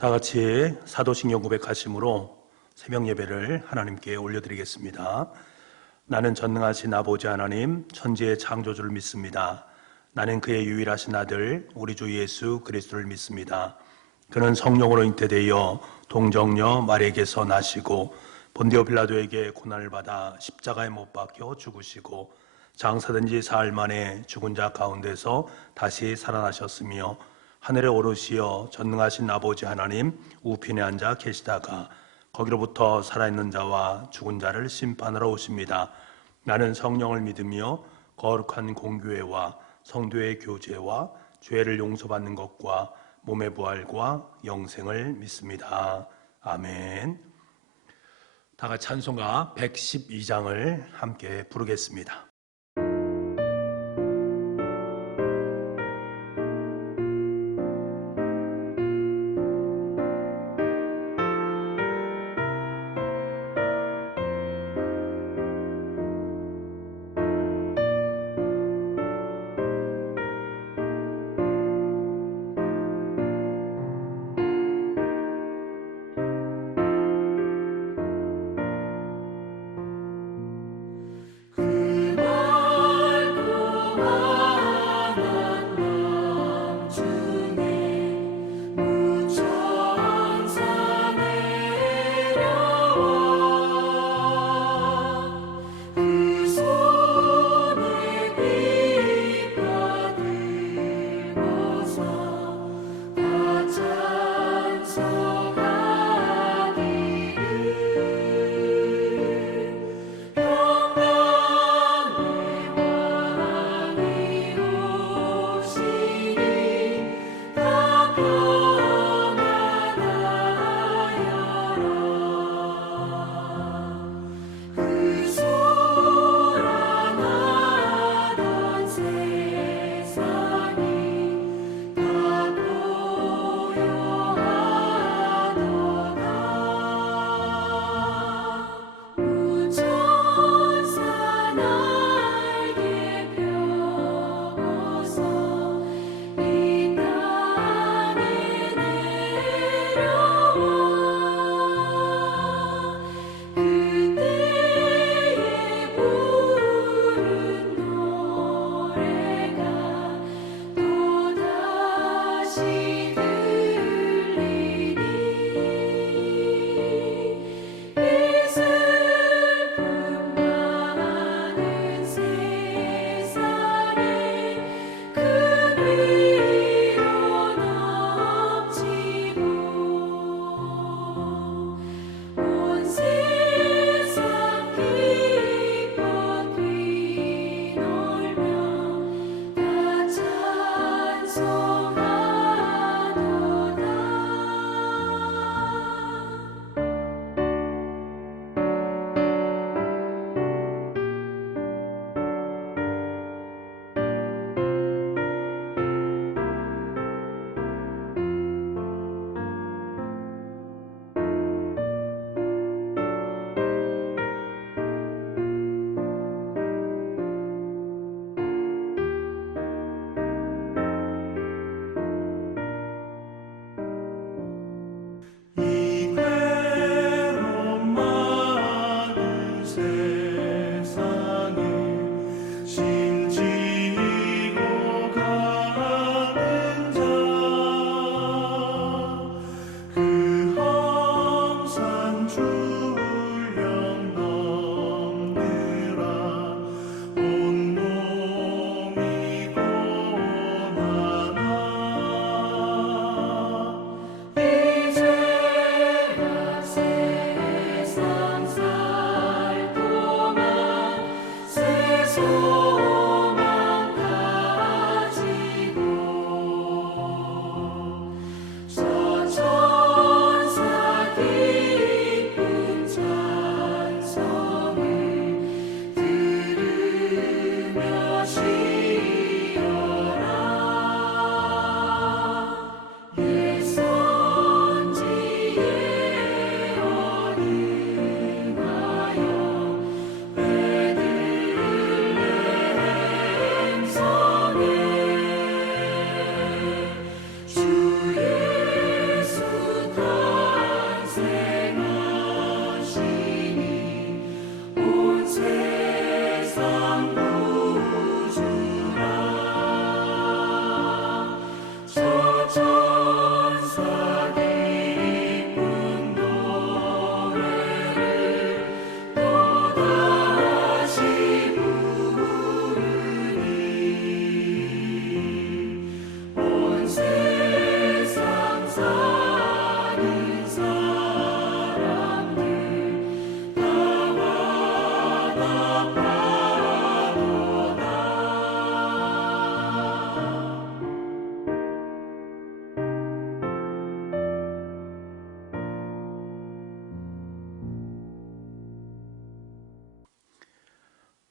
다 같이 사도신경 고백하심으로 새벽 예배를 하나님께 올려드리겠습니다. 나는 전능하신 아버지 하나님, 천지의 창조주를 믿습니다. 나는 그의 유일하신 아들, 우리 주 예수 그리스도를 믿습니다. 그는 성령으로 잉태되어 동정녀 마리아에게서 나시고 본디오 빌라도에게 고난을 받아 십자가에 못 박혀 죽으시고 장사된 지 사흘 만에 죽은 자 가운데서 다시 살아나셨으며 하늘에 오르시어 전능하신 아버지 하나님 우편에 앉아 계시다가 거기로부터 살아있는 자와 죽은 자를 심판하러 오십니다. 나는 성령을 믿으며 거룩한 공교회와 성도의 교제와 죄를 용서받는 것과 몸의 부활과 영생을 믿습니다. 아멘. 다 같이 찬송가 112장을 함께 부르겠습니다. 그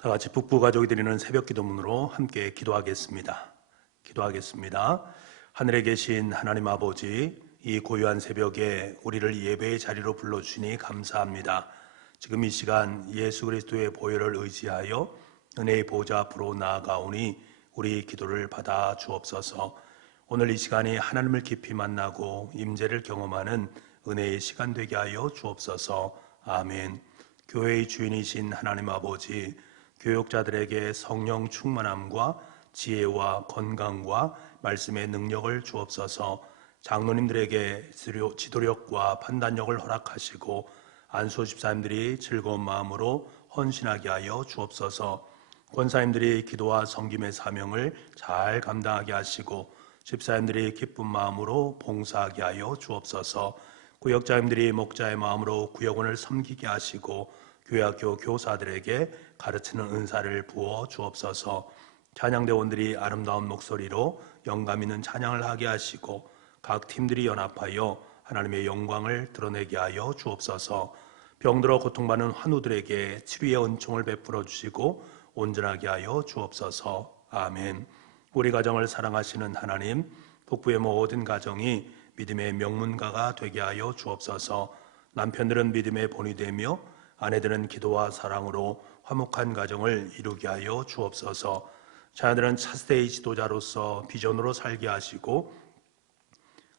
다 같이 북부 가족이 드리는 새벽 기도문으로 함께 기도하겠습니다. 하늘에 계신 하나님 아버지, 이 고요한 새벽에 우리를 예배의 자리로 불러주시니 감사합니다. 지금 이 시간 예수 그리스도의 보혈을 의지하여 은혜의 보좌 앞으로 나아가오니 우리 기도를 받아 주옵소서. 오늘 이 시간이 하나님을 깊이 만나고 임재를 경험하는 은혜의 시간 되게 하여 주옵소서. 아멘. 교회의 주인이신 하나님 아버지, 교육자들에게 성령 충만함과 지혜와 건강과 말씀의 능력을 주옵소서. 장로님들에게 지도력과 판단력을 허락하시고 안수 집사님들이 즐거운 마음으로 헌신하게 하여 주옵소서. 권사님들이 기도와 섬김의 사명을 잘 감당하게 하시고 집사님들이 기쁜 마음으로 봉사하게 하여 주옵소서. 구역자님들이 목자의 마음으로 구역원을 섬기게 하시고 교회학교 교사들에게 가르치는 은사를 부어 주옵소서. 찬양대원들이 아름다운 목소리로 영감 있는 찬양을 하게 하시고 각 팀들이 연합하여 하나님의 영광을 드러내게 하여 주옵소서. 병들어 고통받는 환우들에게 치료의 은총을 베풀어 주시고 온전하게 하여 주옵소서. 아멘. 우리 가정을 사랑하시는 하나님, 북부의 모든 가정이 믿음의 명문가가 되게 하여 주옵소서. 남편들은 믿음의 본이 되며 아내들은 기도와 사랑으로 화목한 가정을 이루게 하여 주옵소서. 자녀들은 차세대의 지도자로서 비전으로 살게 하시고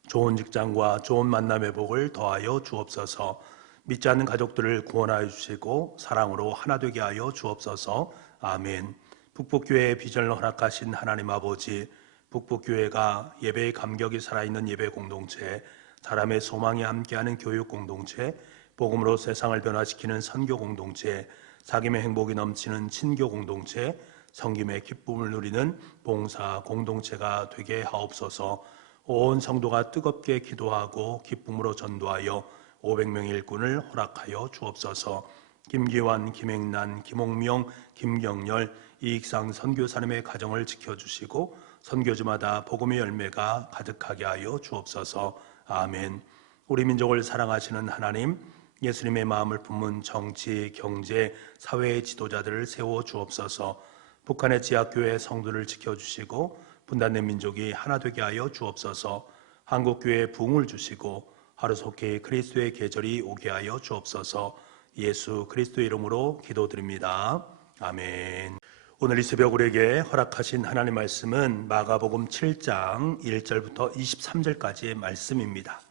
좋은 직장과 좋은 만남의 복을 더하여 주옵소서. 믿지 않는 가족들을 구원하여 주시고 사랑으로 하나 되게 하여 주옵소서. 아멘. 북북교회의 비전을 허락하신 하나님 아버지, 북북교회가 예배의 감격이 살아있는 예배 공동체, 사람의 소망이 함께하는 교육 공동체, 복음으로 세상을 변화시키는 선교 공동체, 사귐의 행복이 넘치는 친교 공동체, 성김의 기쁨을 누리는 봉사 공동체가 되게 하옵소서. 온 성도가 뜨겁게 기도하고 기쁨으로 전도하여 500명의 일꾼을 허락하여 주옵소서. 김기환, 김행란, 김홍명, 김경열, 이익상 선교사님의 가정을 지켜주시고 선교지마다 복음의 열매가 가득하게 하여 주옵소서. 아멘. 우리 민족을 사랑하시는 하나님, 예수님의 마음을 품은 정치, 경제, 사회의 지도자들을 세워 주옵소서. 북한의 지하교회 성도를 지켜주시고 분단된 민족이 하나 되게 하여 주옵소서. 한국교회에 부흥을 주시고 하루속히 그리스도의 계절이 오게 하여 주옵소서. 예수 그리스도의 이름으로 기도드립니다. 아멘. 오늘 이 새벽 우리에게 허락하신 하나님 말씀은 마가복음 7장 1절부터 23절까지의 말씀입니다.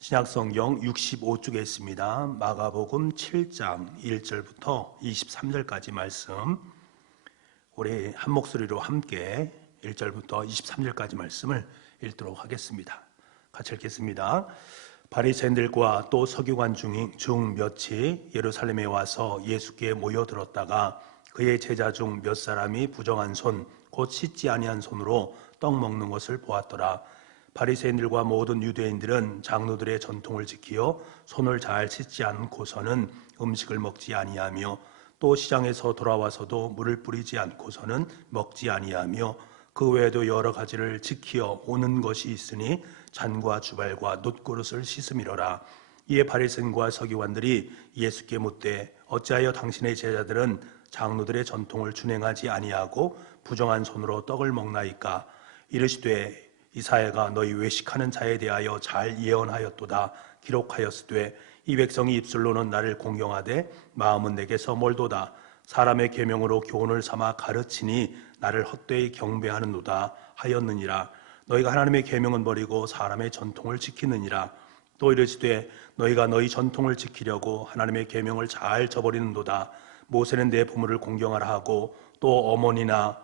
신약성경 65쪽에 있습니다. 마가복음 7장 1절부터 23절까지 말씀, 우리 한 목소리로 함께 1절부터 23절까지 말씀을 읽도록 하겠습니다. 같이 읽겠습니다. 바리새인들과 또 서기관 중 몇이 예루살렘에 와서 예수께 모여들었다가 그의 제자 중 몇 사람이 부정한 손, 곧 씻지 아니한 손으로 떡 먹는 것을 보았더라. 바리새인들과 모든 유대인들은 장로들의 전통을 지키어 손을 잘 씻지 않고서는 음식을 먹지 아니하며 또 시장에서 돌아와서도 물을 뿌리지 않고서는 먹지 아니하며 그 외에도 여러 가지를 지키어 오는 것이 있으니 잔과 주발과 놋그릇을 씻음이로라. 이에 바리새인과 서기관들이 예수께 묻되 어찌하여 당신의 제자들은 장로들의 전통을 준행하지 아니하고 부정한 손으로 떡을 먹나이까? 이르시되 이사야가 너희 외식하는 자에 대하여 잘 예언하였도다. 기록하였으되 이 백성이 입술로는 나를 공경하되 마음은 내게서 멀도다. 사람의 계명으로 교훈을 삼아 가르치니 나를 헛되이 경배하는도다 하였느니라. 너희가 하나님의 계명은 버리고 사람의 전통을 지키느니라. 또 이르시되 너희가 너희 전통을 지키려고 하나님의 계명을 잘 저버리는도다. 모세는 내 부모를 공경하라 하고 또 어머니나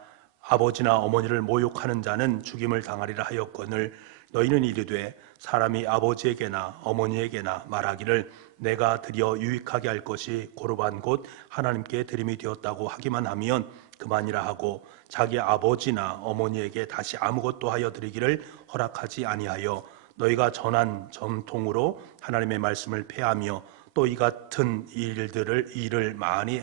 아버지나 어머니를 모욕하는 자는 죽임을 당하리라 하였거늘 너희는 이르되 사람이 아버지에게나 어머니에게나 말하기를 내가 드려 유익하게 할 것이 고르반 곧 하나님께 드림이 되었다고 하기만 하면 그만이라 하고 자기 아버지나 어머니에게 다시 아무것도 하여 드리기를 허락하지 아니하여 너희가 전한 전통으로 하나님의 말씀을 폐하며 또 이 같은 일을 많이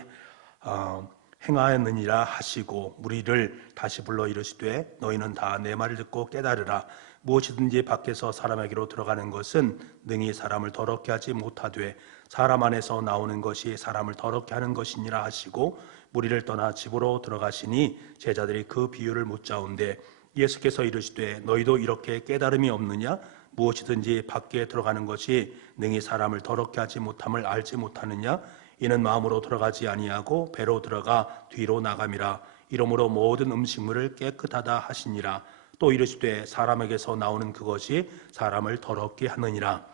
행하였느니라 하시고 무리를 다시 불러 이르시되 너희는 다 내 말을 듣고 깨달으라. 무엇이든지 밖에서 사람에게로 들어가는 것은 능히 사람을 더럽게 하지 못하되 사람 안에서 나오는 것이 사람을 더럽게 하는 것이니라 하시고 무리를 떠나 집으로 들어가시니 제자들이 그 비유를 묻자온데 예수께서 이르시되 너희도 이렇게 깨달음이 없느냐? 무엇이든지 밖에 들어가는 것이 능히 사람을 더럽게 하지 못함을 알지 못하느냐? 이는 마음으로 들어가지 아니하고 배로 들어가 뒤로 나감이라. 이러므로 모든 음식물을 깨끗하다 하시니라. 또 이르시되 사람에게서 나오는 그것이 사람을 더럽게 하느니라.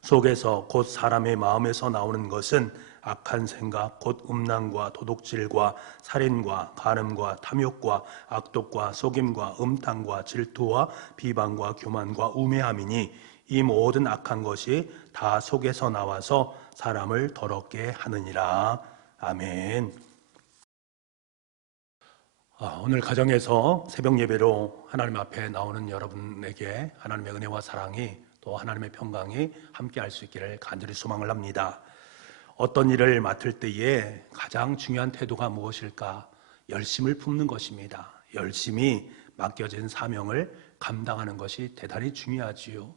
속에서 곧 사람의 마음에서 나오는 것은 악한 생각 곧 음란과 도둑질과 살인과 간음과 탐욕과 악독과 속임과 음탕과 질투와 비방과 교만과 우매함이니 이 모든 악한 것이 다 속에서 나와서 사람을 더럽게 하느니라. 아멘. 오늘 가정에서 새벽 예배로 하나님 앞에 나오는 여러분에게 하나님의 은혜와 사랑이 또 하나님의 평강이 함께 할 수 있기를 간절히 소망을 합니다. 어떤 일을 맡을 때에 가장 중요한 태도가 무엇일까? 열심을 품는 것입니다. 열심히 맡겨진 사명을 감당하는 것이 대단히 중요하지요.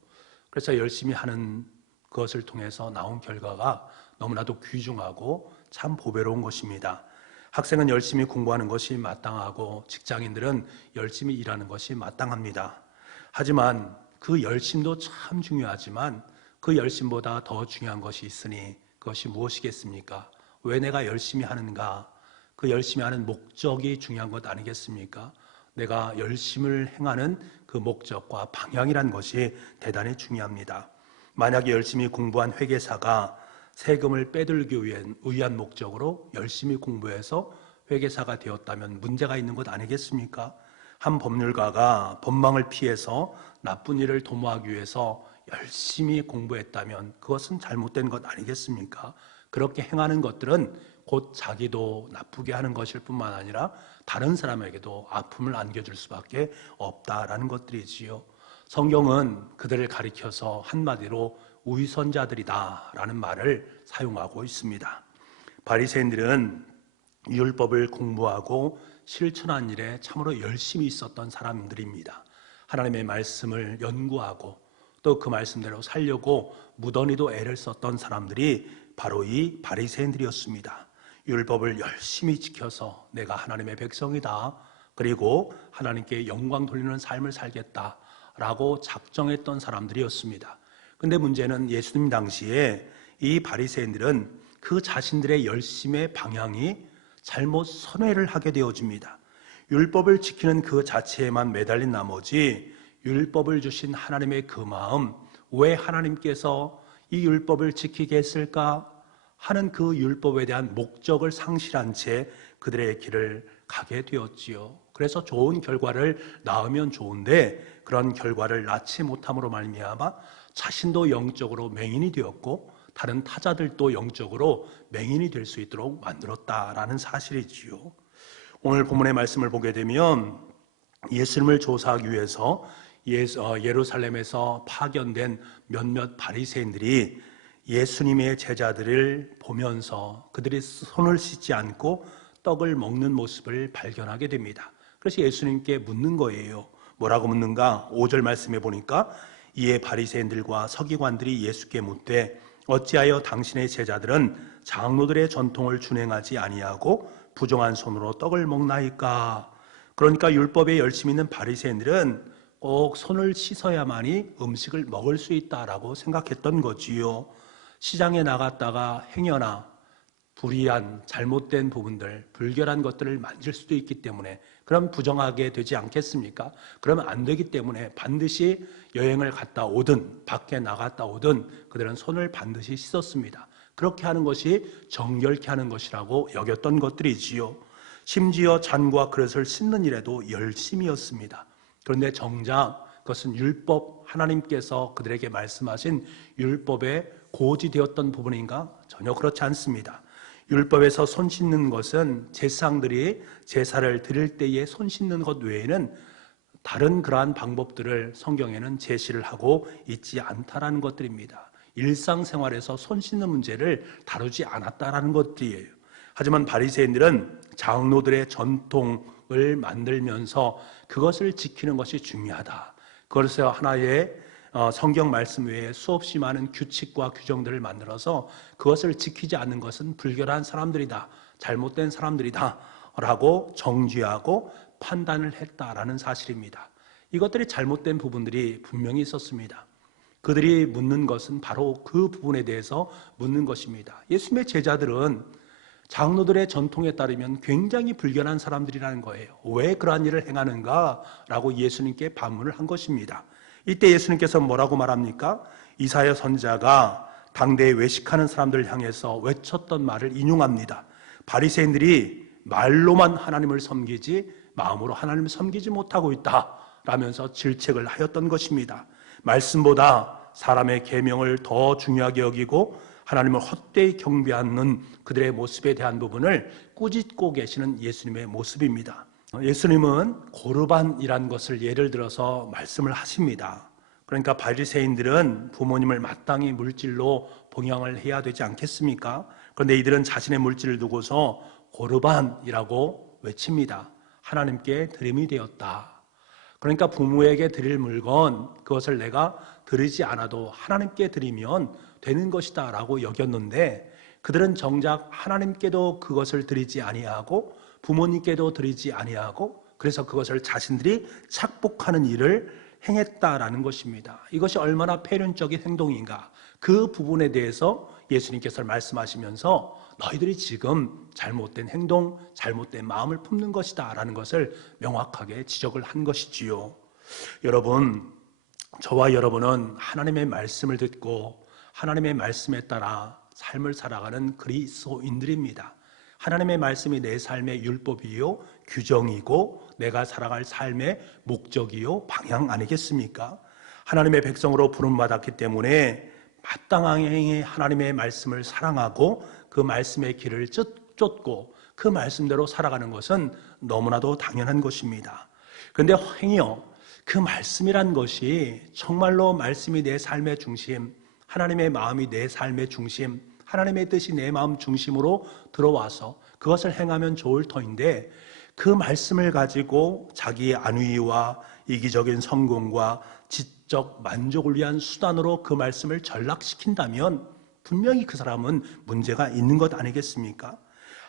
그래서 열심히 하는 그것을 통해서 나온 결과가 너무나도 귀중하고 참 보배로운 것입니다. 학생은 열심히 공부하는 것이 마땅하고 직장인들은 열심히 일하는 것이 마땅합니다. 하지만 그 열심도 참 중요하지만 그 열심보다 더 중요한 것이 있으니 그것이 무엇이겠습니까? 왜 내가 열심히 하는가? 그 열심히 하는 목적이 중요한 것 아니겠습니까? 내가 열심을 행하는 그 목적과 방향이란 것이 대단히 중요합니다. 만약에 열심히 공부한 회계사가 세금을 빼들기 위한 목적으로 열심히 공부해서 회계사가 되었다면 문제가 있는 것 아니겠습니까? 한 법률가가 법망을 피해서 나쁜 일을 도모하기 위해서 열심히 공부했다면 그것은 잘못된 것 아니겠습니까? 그렇게 행하는 것들은 곧 자기도 나쁘게 하는 것일 뿐만 아니라 다른 사람에게도 아픔을 안겨줄 수밖에 없다라는 것들이지요. 성경은 그들을 가리켜서 한마디로 위선자들이다라는 말을 사용하고 있습니다. 바리새인들은 율법을 공부하고 실천한 일에 참으로 열심히 있었던 사람들입니다. 하나님의 말씀을 연구하고 또 그 말씀대로 살려고 무던히도 애를 썼던 사람들이 바로 이 바리새인들이었습니다. 율법을 열심히 지켜서 내가 하나님의 백성이다, 그리고 하나님께 영광 돌리는 삶을 살겠다라고 작정했던 사람들이었습니다. 근데 문제는 예수님 당시에 이 바리새인들은 그 자신들의 열심의 방향이 잘못 선회를 하게 되어집니다. 율법을 지키는 그 자체에만 매달린 나머지 율법을 주신 하나님의 그 마음, 왜 하나님께서 이 율법을 지키게 했을까 하는 그 율법에 대한 목적을 상실한 채 그들의 길을 가게 되었지요. 그래서 좋은 결과를 낳으면 좋은데 그런 결과를 낳지 못함으로 말미암아 자신도 영적으로 맹인이 되었고 다른 타자들도 영적으로 맹인이 될 수 있도록 만들었다라는 사실이지요. 오늘 본문의 말씀을 보게 되면 예수님을 조사하기 위해서 예루살렘에서 파견된 몇몇 바리새인들이 예수님의 제자들을 보면서 그들이 손을 씻지 않고 떡을 먹는 모습을 발견하게 됩니다. 그래서 예수님께 묻는 거예요. 뭐라고 묻는가? 5절 말씀해 보니까 이에 바리새인들과 서기관들이 예수께 묻되 어찌하여 당신의 제자들은 장로들의 전통을 준행하지 아니하고 부정한 손으로 떡을 먹나이까? 그러니까 율법에 열심히 있는 바리새인들은 꼭 손을 씻어야만이 음식을 먹을 수 있다라고 생각했던 거지요. 시장에 나갔다가 행여나 불의한 잘못된 부분들, 불결한 것들을 만질 수도 있기 때문에 그럼 부정하게 되지 않겠습니까? 그러면 안 되기 때문에 반드시 여행을 갔다 오든 밖에 나갔다 오든 그들은 손을 반드시 씻었습니다. 그렇게 하는 것이 정결케 하는 것이라고 여겼던 것들이지요. 심지어 잔과 그릇을 씻는 일에도 열심이었습니다. 그런데 정작 그것은 율법, 하나님께서 그들에게 말씀하신 율법에 고지되었던 부분인가? 전혀 그렇지 않습니다. 율법에서 손 씻는 것은 제사장들이 제사를 드릴 때에 손 씻는 것 외에는 다른 그러한 방법들을 성경에는 제시를 하고 있지 않다라는 것들입니다. 일상생활에서 손 씻는 문제를 다루지 않았다라는 것들이에요. 하지만 바리새인들은 장로들의 전통을 만들면서 그것을 지키는 것이 중요하다. 그래서 하나의 성경 말씀 외에 수없이 많은 규칙과 규정들을 만들어서 그것을 지키지 않는 것은 불결한 사람들이다, 잘못된 사람들이다 라고 정죄하고 판단을 했다라는 사실입니다. 이것들이 잘못된 부분들이 분명히 있었습니다. 그들이 묻는 것은 바로 그 부분에 대해서 묻는 것입니다. 예수님의 제자들은 장로들의 전통에 따르면 굉장히 불결한 사람들이라는 거예요. 왜 그러한 일을 행하는가? 라고 예수님께 반문을 한 것입니다. 이때 예수님께서 뭐라고 말합니까? 이사야 선지자가 당대에 외식하는 사람들을 향해서 외쳤던 말을 인용합니다. 바리새인들이 말로만 하나님을 섬기지 마음으로 하나님을 섬기지 못하고 있다 라면서 질책을 하였던 것입니다. 말씀보다 사람의 계명을 더 중요하게 여기고 하나님을 헛되이 경배하는 그들의 모습에 대한 부분을 꾸짖고 계시는 예수님의 모습입니다. 예수님은 고르반이라는 것을 예를 들어서 말씀을 하십니다. 그러니까 바리새인들은 부모님을 마땅히 물질로 봉양을 해야 되지 않겠습니까? 그런데 이들은 자신의 물질을 두고서 고르반이라고 외칩니다. 하나님께 드림이 되었다. 그러니까 부모에게 드릴 물건, 그것을 내가 드리지 않아도 하나님께 드리면 되는 것이다 라고 여겼는데, 그들은 정작 하나님께도 그것을 드리지 아니하고 부모님께도 드리지 아니하고, 그래서 그것을 자신들이 착복하는 일을 행했다라는 것입니다. 이것이 얼마나 폐륜적인 행동인가, 그 부분에 대해서 예수님께서 말씀하시면서 너희들이 지금 잘못된 행동, 잘못된 마음을 품는 것이다 라는 것을 명확하게 지적을 한 것이지요. 여러분, 저와 여러분은 하나님의 말씀을 듣고 하나님의 말씀에 따라 삶을 살아가는 그리스도인들입니다. 하나님의 말씀이 내 삶의 율법이요, 규정이고 내가 살아갈 삶의 목적이요, 방향 아니겠습니까? 하나님의 백성으로 부름받았기 때문에 마땅하게 하나님의 말씀을 사랑하고 그 말씀의 길을 쫓고 그 말씀대로 살아가는 것은 너무나도 당연한 것입니다. 그런데 행여 그 말씀이란 것이 정말로 말씀이 내 삶의 중심, 하나님의 마음이 내 삶의 중심, 하나님의 뜻이 내 마음 중심으로 들어와서 그것을 행하면 좋을 터인데, 그 말씀을 가지고 자기의 안위와 이기적인 성공과 지적 만족을 위한 수단으로 그 말씀을 전락시킨다면 분명히 그 사람은 문제가 있는 것 아니겠습니까?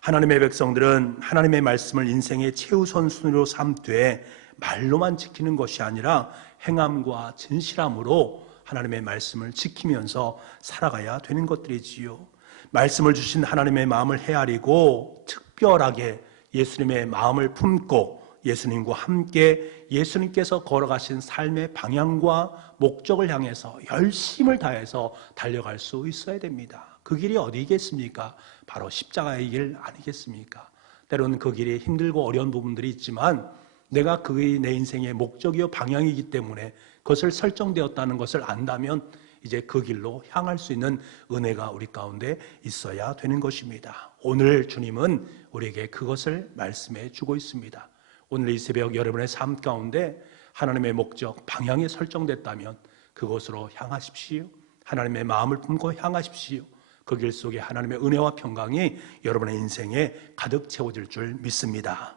하나님의 백성들은 하나님의 말씀을 인생의 최우선 순위로 삼되 말로만 지키는 것이 아니라 행함과 진실함으로 하나님의 말씀을 지키면서 살아가야 되는 것들이지요. 말씀을 주신 하나님의 마음을 헤아리고 특별하게 예수님의 마음을 품고 예수님과 함께 예수님께서 걸어가신 삶의 방향과 목적을 향해서 열심을 다해서 달려갈 수 있어야 됩니다. 그 길이 어디겠습니까? 바로 십자가의 길 아니겠습니까? 때로는 그 길이 힘들고 어려운 부분들이 있지만 내가 그게 내 인생의 목적이요 방향이기 때문에 그것을 설정되었다는 것을 안다면 이제 그 길로 향할 수 있는 은혜가 우리 가운데 있어야 되는 것입니다. 오늘 주님은 우리에게 그것을 말씀해 주고 있습니다. 오늘 이 새벽 여러분의 삶 가운데 하나님의 목적, 방향이 설정됐다면 그곳으로 향하십시오. 하나님의 마음을 품고 향하십시오. 그 길 속에 하나님의 은혜와 평강이 여러분의 인생에 가득 채워질 줄 믿습니다.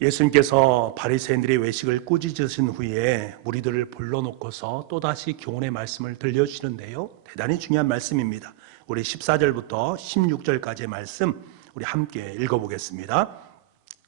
예수님께서 바리새인들의 외식을 꾸짖으신 후에 무리들을 불러놓고서 또다시 교훈의 말씀을 들려주시는데요, 대단히 중요한 말씀입니다. 우리 14절부터 16절까지의 말씀 우리 함께 읽어보겠습니다.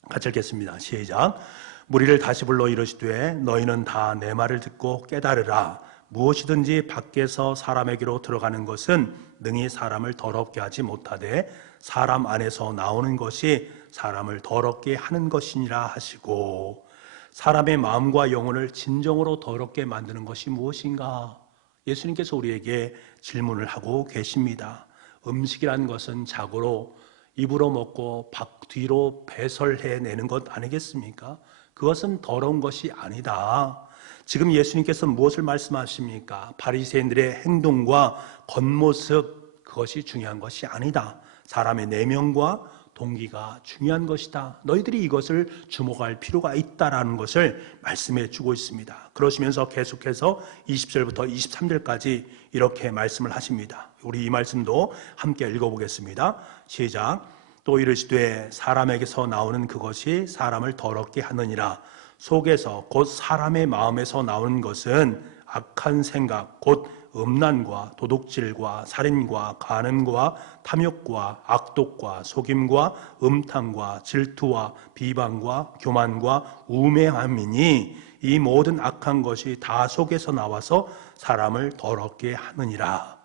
같이 읽겠습니다. 시작. 무리를 다시 불러 이르시되 너희는 다 내 말을 듣고 깨달으라. 무엇이든지 밖에서 사람에게로 들어가는 것은 능히 사람을 더럽게 하지 못하되 사람 안에서 나오는 것이 사람을 더럽게 하는 것이니라 하시고, 사람의 마음과 영혼을 진정으로 더럽게 만드는 것이 무엇인가? 예수님께서 우리에게 질문을 하고 계십니다. 음식이라는 것은 자고로 입으로 먹고 뒤로 배설해내는 것 아니겠습니까? 그것은 더러운 것이 아니다. 지금 예수님께서 무엇을 말씀하십니까? 바리새인들의 행동과 겉모습, 그것이 중요한 것이 아니다. 사람의 내면과 동기가 중요한 것이다. 너희들이 이것을 주목할 필요가 있다라는 것을 말씀해 주고 있습니다. 그러시면서 계속해서 20절부터 23절까지 이렇게 말씀을 하십니다. 우리 이 말씀도 함께 읽어보겠습니다. 시작. 또 이르시되 사람에게서 나오는 그것이 사람을 더럽게 하느니라. 속에서 곧 사람의 마음에서 나오는 것은 악한 생각 곧 음란과 도둑질과 살인과 간음과 탐욕과 악독과 속임과 음탕과 질투와 비방과 교만과 우매함이니 이 모든 악한 것이 다 속에서 나와서 사람을 더럽게 하느니라.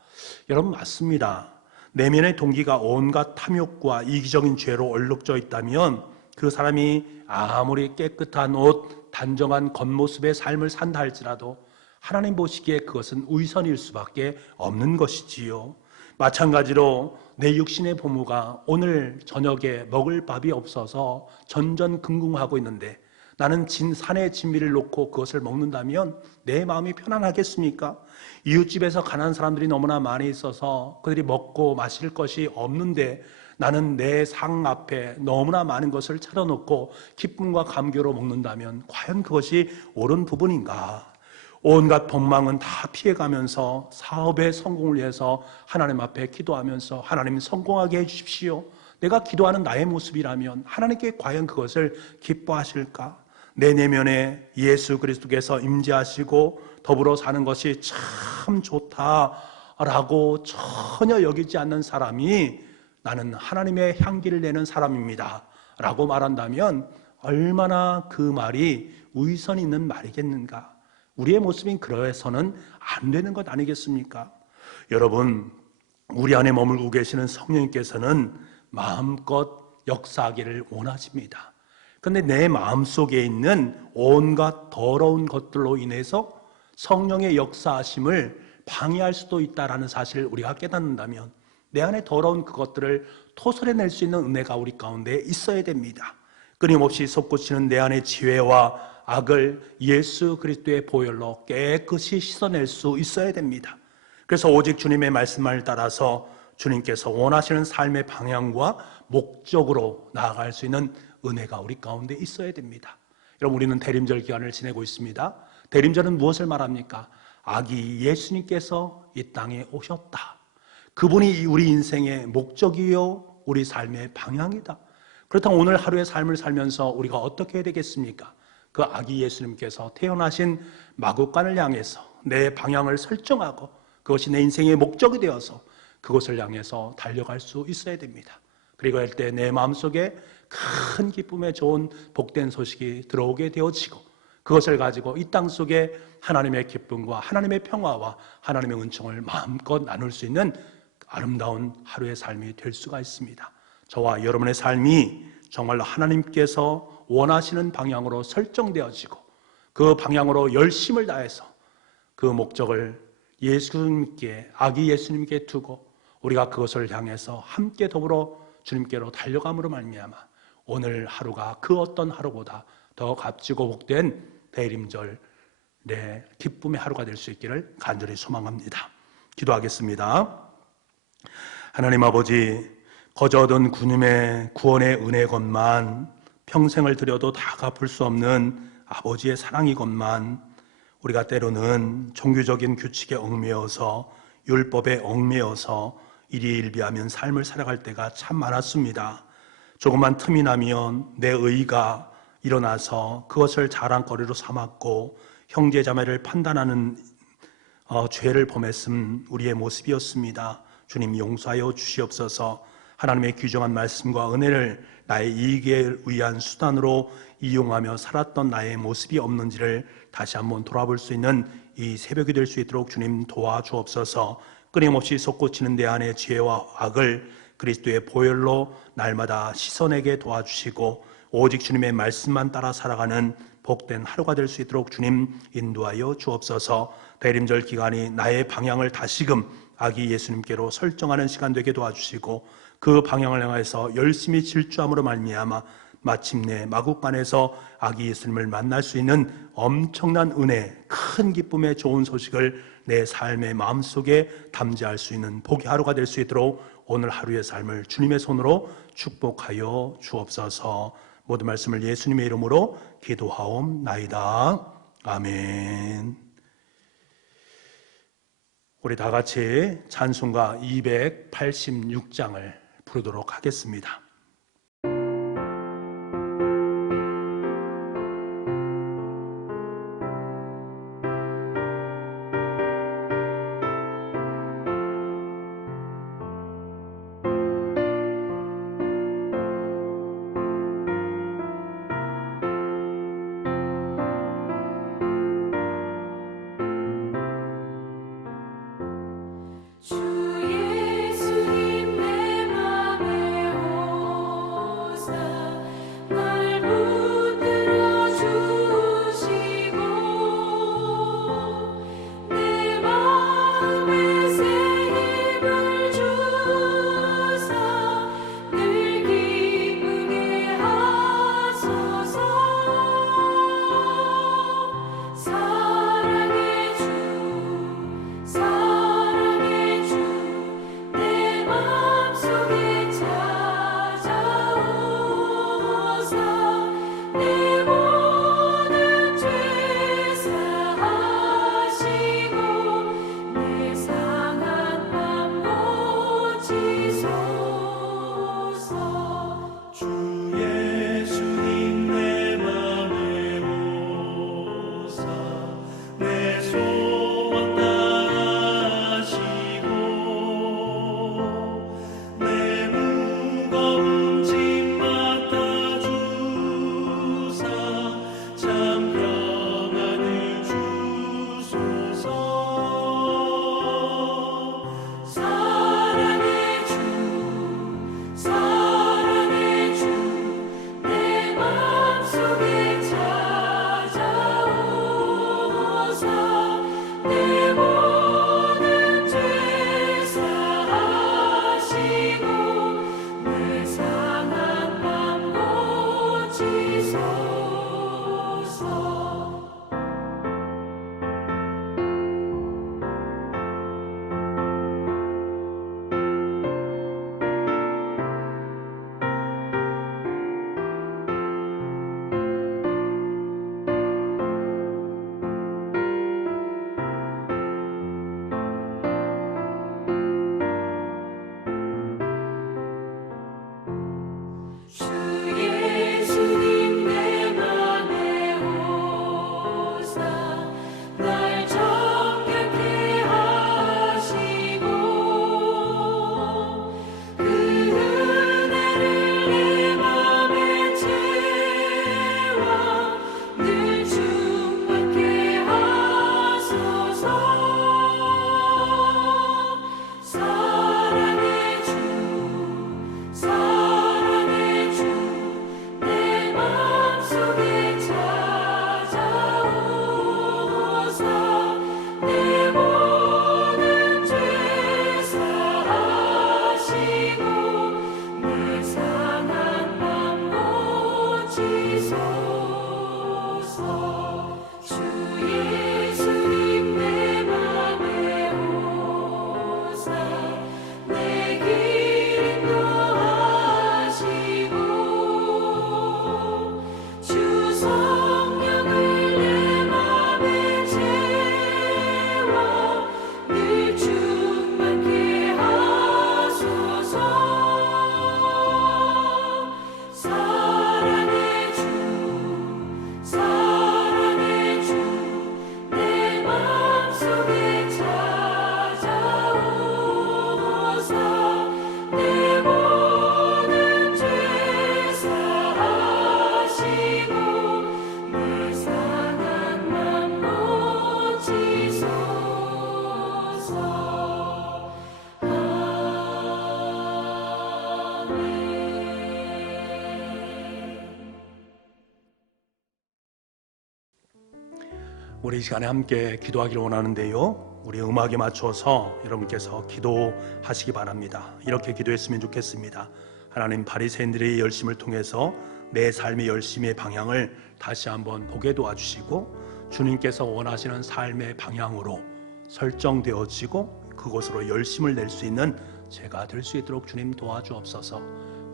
여러분, 맞습니다. 내면의 동기가 온갖 탐욕과 이기적인 죄로 얼룩져 있다면 그 사람이 아무리 깨끗한 옷, 단정한 겉모습의 삶을 산다 할지라도 하나님 보시기에 그것은 위선일 수밖에 없는 것이지요. 마찬가지로 내 육신의 부모가 오늘 저녁에 먹을 밥이 없어서 전전긍긍하고 있는데 나는 산의 진미를 놓고 그것을 먹는다면 내 마음이 편안하겠습니까? 이웃집에서 가난한 사람들이 너무나 많이 있어서 그들이 먹고 마실 것이 없는데 나는 내 상 앞에 너무나 많은 것을 차려놓고 기쁨과 감격으로 먹는다면 과연 그것이 옳은 부분인가? 온갖 법망은 다 피해가면서 사업의 성공을 위해서 하나님 앞에 기도하면서 하나님 성공하게 해주십시오. 내가 기도하는 나의 모습이라면 하나님께 과연 그것을 기뻐하실까? 내 내면에 예수 그리스도께서 임재하시고 더불어 사는 것이 참 좋다라고 전혀 여기지 않는 사람이 나는 하나님의 향기를 내는 사람입니다 라고 말한다면 얼마나 그 말이 위선 있는 말이겠는가? 우리의 모습인 그러해서는 안 되는 것 아니겠습니까? 여러분, 우리 안에 머물고 계시는 성령님께서는 마음껏 역사하기를 원하십니다. 그런데 내 마음속에 있는 온갖 더러운 것들로 인해서 성령의 역사하심을 방해할 수도 있다는 사실을 우리가 깨닫는다면 내 안에 더러운 그것들을 토설해낼 수 있는 은혜가 우리 가운데 있어야 됩니다. 끊임없이 솟구치는 내 안의 지혜와 악을 예수 그리스도의 보혈로 깨끗이 씻어낼 수 있어야 됩니다. 그래서 오직 주님의 말씀을 따라서 주님께서 원하시는 삶의 방향과 목적으로 나아갈 수 있는 은혜가 우리 가운데 있어야 됩니다. 여러분, 우리는 대림절 기간을 지내고 있습니다. 대림절은 무엇을 말합니까? 아기 예수님께서 이 땅에 오셨다. 그분이 우리 인생의 목적이요 우리 삶의 방향이다. 그렇다면 오늘 하루의 삶을 살면서 우리가 어떻게 해야 되겠습니까? 그 아기 예수님께서 태어나신 마구간을 향해서 내 방향을 설정하고 그것이 내 인생의 목적이 되어서 그것을 향해서 달려갈 수 있어야 됩니다. 그리고 할 때 내 마음속에 큰 기쁨의 좋은 복된 소식이 들어오게 되어지고 그것을 가지고 이 땅 속에 하나님의 기쁨과 하나님의 평화와 하나님의 은총을 마음껏 나눌 수 있는 아름다운 하루의 삶이 될 수가 있습니다. 저와 여러분의 삶이 정말로 하나님께서 원하시는 방향으로 설정되어지고 그 방향으로 열심을 다해서 그 목적을 예수님께, 아기 예수님께 두고 우리가 그것을 향해서 함께 더불어 주님께로 달려감으로 말미암아 오늘 하루가 그 어떤 하루보다 더 값지고 복된 대림절 내 기쁨의 하루가 될 수 있기를 간절히 소망합니다. 기도하겠습니다. 하나님 아버지, 거저 얻은 구님의 구원의 은혜건만 평생을 들여도 다 갚을 수 없는 아버지의 사랑이건만 우리가 때로는 종교적인 규칙에 얽매여서 율법에 얽매여서 일희일비하면 삶을 살아갈 때가 참 많았습니다. 조금만 틈이 나면 내 의가 일어나서 그것을 자랑거리로 삼았고 형제자매를 판단하는 죄를 범했음 우리의 모습이었습니다. 주님 용서하여 주시옵소서. 하나님의 귀중한 말씀과 은혜를 나의 이익에 위한 수단으로 이용하며 살았던 나의 모습이 없는지를 다시 한번 돌아볼 수 있는 이 새벽이 될 수 있도록 주님 도와주옵소서. 끊임없이 솟구치는 내 안의 지혜와 악을 그리스도의 보혈로 날마다 씻어내게 도와주시고 오직 주님의 말씀만 따라 살아가는 복된 하루가 될 수 있도록 주님 인도하여 주옵소서. 대림절 기간이 나의 방향을 다시금 아기 예수님께로 설정하는 시간 되게 도와주시고 그 방향을 향해서 열심히 질주함으로 말미암아 마침내 마국간에서 아기 예수님을 만날 수 있는 엄청난 은혜, 큰 기쁨의 좋은 소식을 내 삶의 마음속에 담재할 수 있는 복의 하루가 될 수 있도록 오늘 하루의 삶을 주님의 손으로 축복하여 주옵소서. 모든 말씀을 예수님의 이름으로 기도하옵나이다. 아멘. 우리 다 같이 찬송가 286장을 부르도록 하겠습니다. 맘속에 찾아오사 내 모든 죄 사하시고 내 상한 맘 고치소서. 주 예수님 내 맘에 오사 내 소원 다하시고 내 무거운 짐 맡아주사 참 평안을 주소서. 사랑의 주 사랑의 주 내 맘속에 찾아오사 내 모든 죄 사하시고 내 상한 맘 고치소서. 주 예수님 내 맘에 오사 날 정결케 하시고 그 은혜를 내 맘에 채워 늘 충만케 하소서. 사랑의 주 사랑의 주 내 맘속에 찾아오사 내 모든 죄 사하시고 내 상한 맘 고치소서. 주 예수님 내 맘에 오사 내 길 인도하시고 주 성령을 내 맘에 채워 늘 충만케 하소서. 사랑의 주 사랑의 주 내 맘속에 찾아오사 내 모든 죄 사하시고 내 상한 맘 고치소서. 아멘. 우리 이 시간에 함께 기도하기를 원하는데요, 우리 음악에 맞춰서 여러분께서 기도하시기 바랍니다. 이렇게 기도했으면 좋겠습니다. 하나님, 바리새인들의 열심을 통해서 내 삶의 열심의 방향을 다시 한번 보게 도와주시고 주님께서 원하시는 삶의 방향으로 설정되어지고 그곳으로 열심을 낼 수 있는 제가 될 수 있도록 주님 도와주옵소서.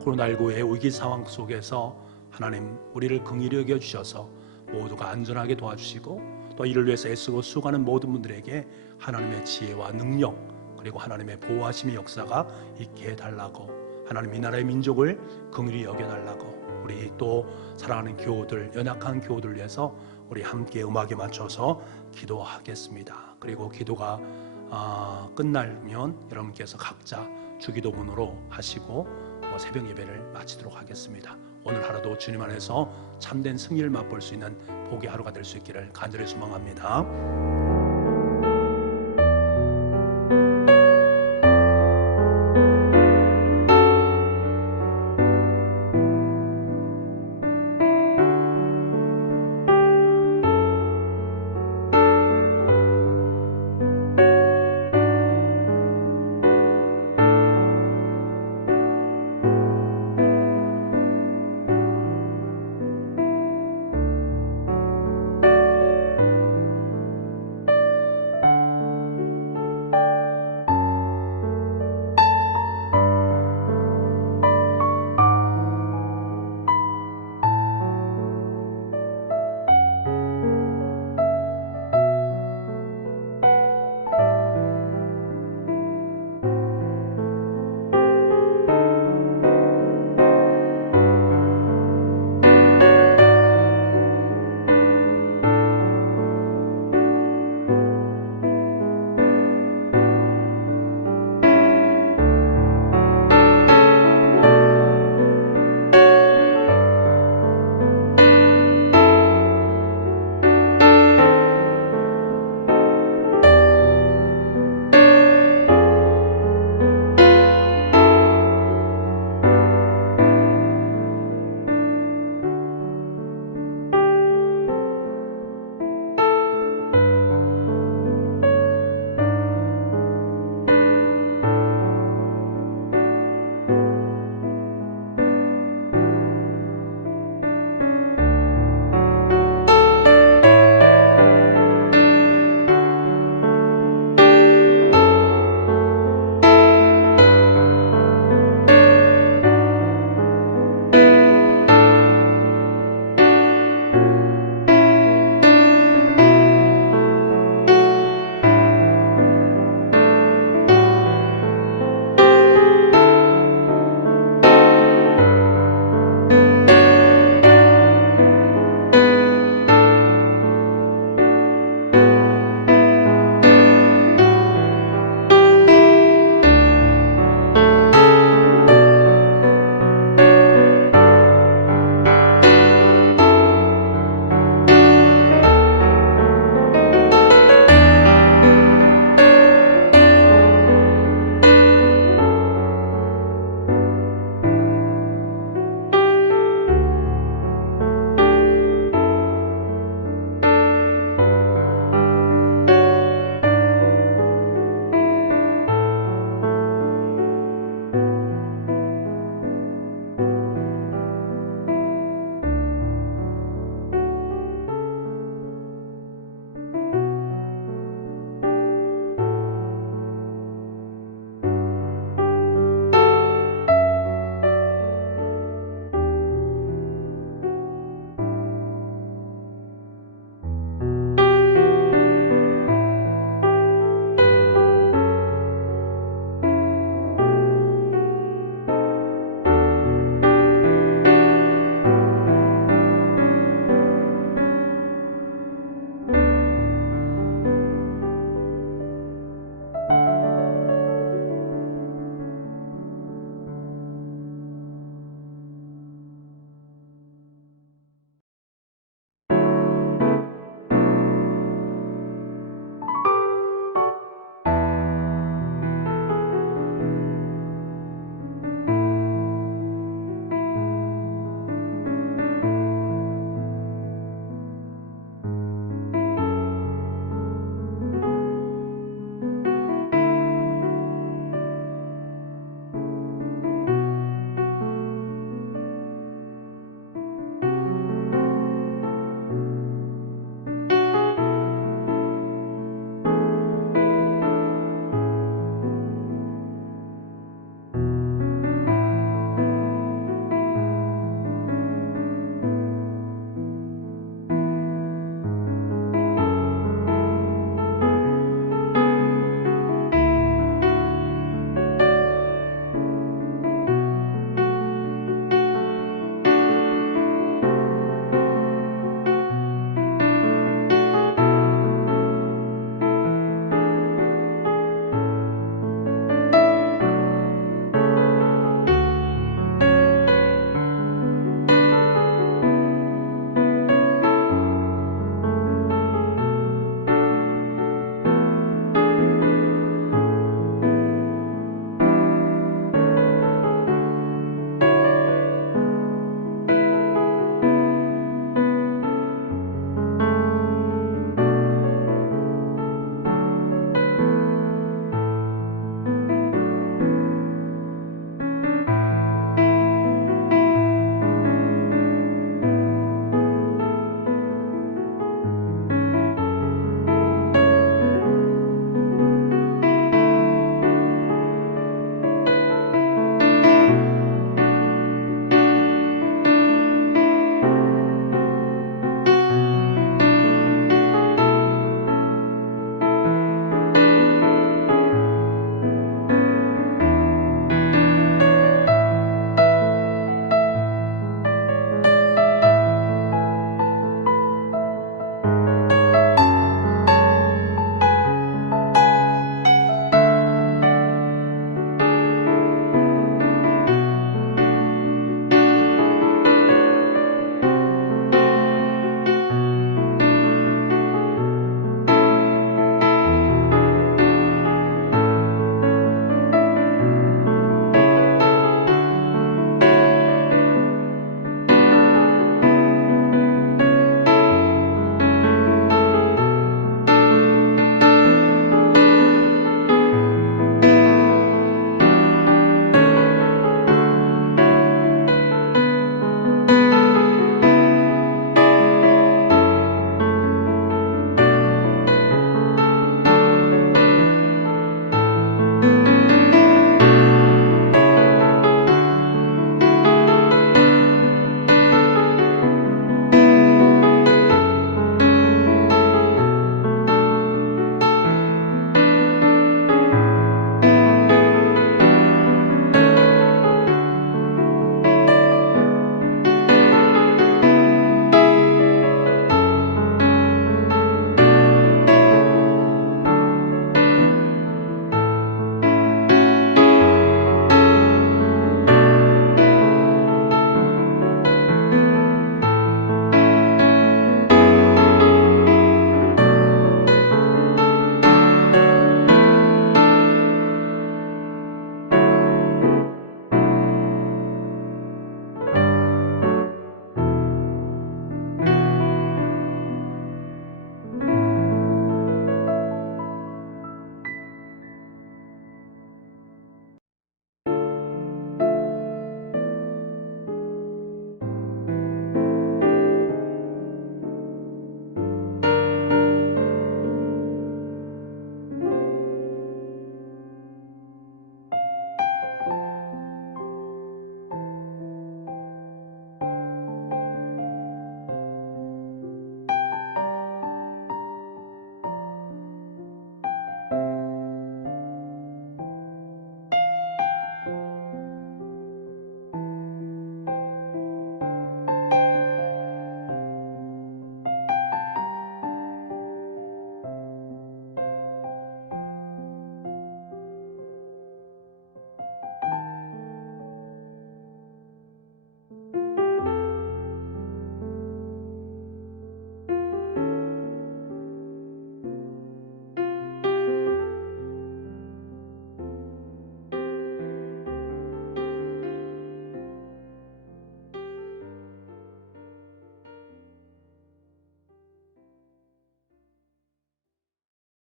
코로나19의 위기 상황 속에서 하나님, 우리를 긍휼히 여겨주셔서 모두가 안전하게 도와주시고 또 이를 위해서 애쓰고 수고하는 모든 분들에게 하나님의 지혜와 능력 그리고 하나님의 보호하심의 역사가 있게 해달라고, 하나님 이 나라의 민족을 긍휼히 여겨달라고, 우리 또 사랑하는 교우들, 연약한 교우들 위해서 우리 함께 음악에 맞춰서 기도하겠습니다. 그리고 기도가 끝나면 여러분께서 각자 주기도문으로 하시고 새벽 예배를 마치도록 하겠습니다. 오늘 하루도 주님 안에서 참된 승리를 맛볼 수 있는 복의 하루가 될 수 있기를 간절히 소망합니다.